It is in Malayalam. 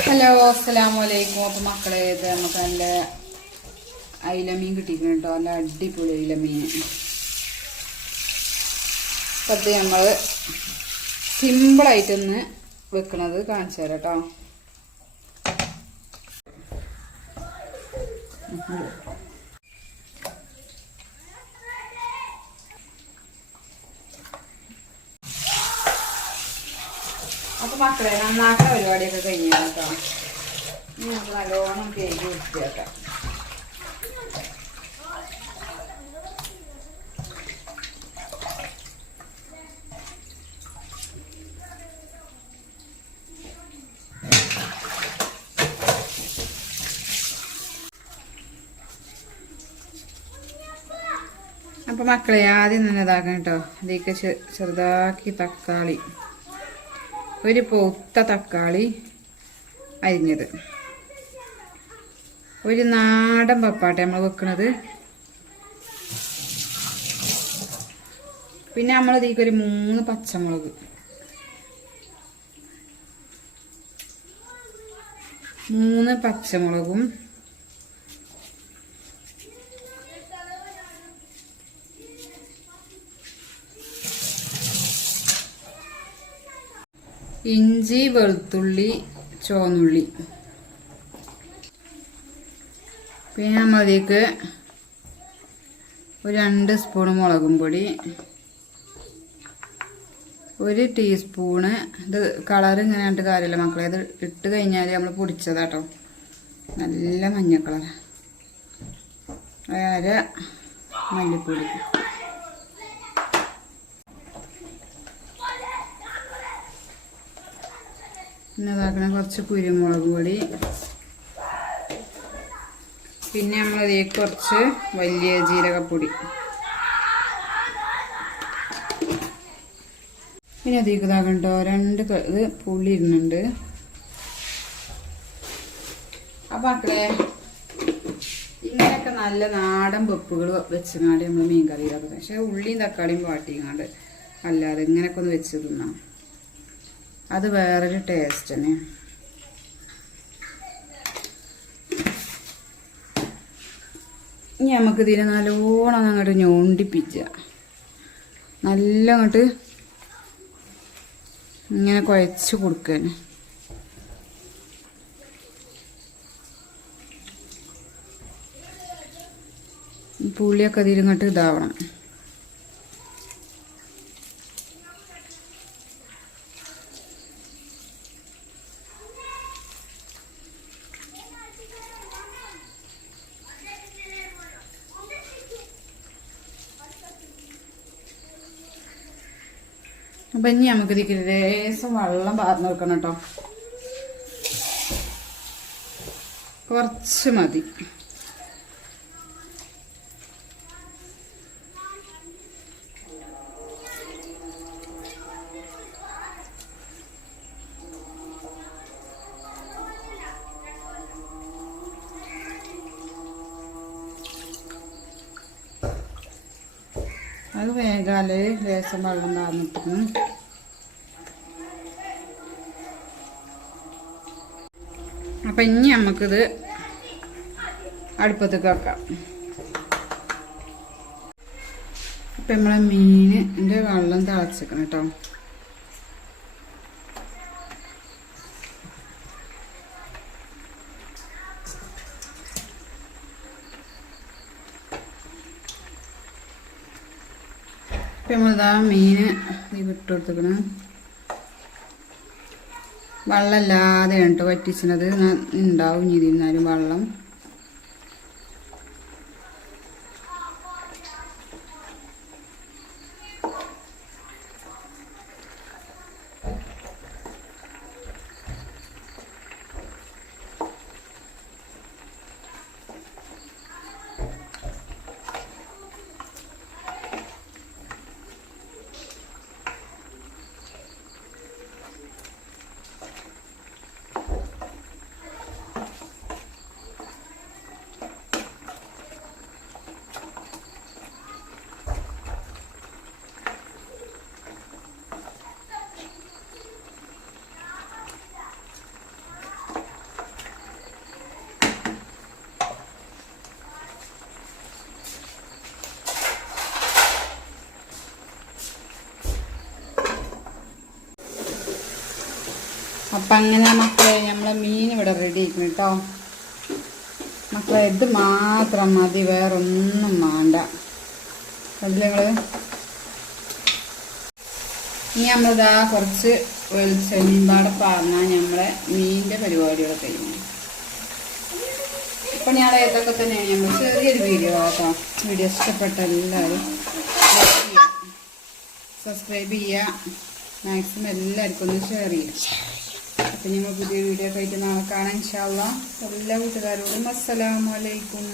ഹലോ അസ്സലാമു അലൈക്കും അപ്പം മക്കളെ ഇത് നമുക്ക് നല്ല അയിലമീൻ കിട്ടിയിട്ടുണ്ട് കേട്ടോ. നല്ല അടിപൊളി അയിലമീൻ അപ്പം അത് നമ്മൾ സിമ്പിളായിട്ടൊന്ന് വെക്കണത് കാണിച്ചു തരാം കേട്ടോ. മക്കളെ നന്നാക്കുന്ന പരിപാടിയൊക്കെ കഴിഞ്ഞു കേട്ടോ. ഇനി നമുക്ക് നല്ലോണം കേക്ക് വൃത്തിയാക്കാം. അപ്പൊ മക്കളെ ആദ്യം തന്നെ ഇതാക്കാം കേട്ടോ. ഇതിലേക്ക് ചെ- ചെറുതാക്കി തക്കാളി. ഒരു പൂത്ത തക്കാളി അരിഞ്ഞത്. ഒരു നാടൻ പപ്പാട്ട നമ്മൾ വെക്കുന്നത് പിന്നെ നമ്മൾ ഇതിലേക്ക് ഒരു മൂന്ന് പച്ചമുളക്. മൂന്ന് പച്ചമുളകും ഇഞ്ചി വെളുത്തുള്ളി ചുവന്നുള്ളി. പിന്നെ നമ്മളതിലേക്ക് ഒരു രണ്ട് സ്പൂൺ മുളകും പൊടി ഒരു ടീസ്പൂണ് ഇത് കളർ ഇങ്ങനെ കണ്ടിട്ട് കാര്യമില്ല മക്കളെ ഇത് ഇട്ട് കഴിഞ്ഞാൽ നമ്മൾ പൊടിച്ചതാട്ടോ. നല്ല മഞ്ഞ കളർ അര മല്ലിപ്പൊടി. പിന്നെ ഇതാക്കണ കുറച്ച് കുരുമുളക് പൊടി. പിന്നെ നമ്മളതിലേക്ക് കുറച്ച് വലിയ ജീരകപ്പൊടി. പിന്നെ അതിലേക്ക് ഇതാക്കണ്ടോ രണ്ട് ഇത് പുളി ഇടുന്നുണ്ട്. അപ്പം അക്കളെ ഇങ്ങനെയൊക്കെ നല്ല നാടൻ വെപ്പുകൾ വെച്ചങ്ങാണ്ട് നമ്മൾ മീൻ കറിയിലാക്കുന്നത് പക്ഷെ ഉള്ളിയും തക്കാളിയും വാട്ടിങ്ങാണ്ട് അല്ലാതെ ഇങ്ങനെയൊക്കെ ഒന്ന് വെച്ച് തിന്നാം. അത് വേറൊരു ടേസ്റ്റ് തന്നെ ഇനി നമുക്ക് ഇതിനെ നല്ലോണം അങ്ങോട്ട് ഞോണ്ടിപ്പിച്ച നല്ല അങ്ങോട്ട് ഇങ്ങനെ കുഴച്ച് കൊടുക്കാൻ പുളിയൊക്കെ ഇതിലിങ്ങോട്ട് ഇതാവണം. അപ്പൊ ഇനി നമുക്ക് ഇതിക്ക് വെള്ളം പാർന്ന് വെക്കണം കേട്ടോ. കുറച്ച് മതി. അത് വേഗാൽ ലേശം വെള്ളം പാർന്നിട്ടിരുന്നു അപ്പൊ ഇനി നമുക്കിത് അടുപ്പത്തേക്ക് വെക്കാം. അപ്പൊ നമ്മളെ മീനിന്റെ വെള്ളം തിളച്ചേക്കണം കേട്ടോ. ഇപ്പം മീൻ ഇട്ട് വിട്ട് വെള്ളമില്ലാതെയാണ് വെള്ളമില്ലാതെ കേട്ടോ വറ്റിച്ചത് ഉണ്ടാവും ഇനി ഇതിരുന്നാലും വെള്ളം. അപ്പം അങ്ങനെ മക്കളെ നമ്മളെ മീൻ ഇവിടെ റെഡി ആക്കണം കേട്ടോ മക്കളെ ഇത് മാത്രം മതി വേറൊന്നും വേണ്ട. അതിൽ ഞങ്ങൾ ഇനി നമ്മളിതാ കുറച്ച് വെളിച്ചെണ്ണയും പാടെ പറഞ്ഞാൽ നമ്മളെ മീനിന്റെ പരിപാടികൾ കഴിയും ഇപ്പം ഞാൻ ഇതൊക്കെ തന്നെയാണ് നമ്മൾ ചെറിയൊരു വീഡിയോ കേട്ടോ വീഡിയോ ഇഷ്ടപ്പെട്ട എല്ലാവരും സബ്സ്ക്രൈബ് ചെയ്യുക മാക്സിമം എല്ലാവർക്കും ഒന്ന് ഷെയർ ചെയ്യുക. അപ്പം ഞങ്ങൾ പുതിയ വീഡിയോ ഒക്കെ ആയിട്ട് നാളെ കാണാൻ ഇൻഷാല്ല എല്ലാ കൂട്ടുകാരോടും അസ്സലാമലൈക്കും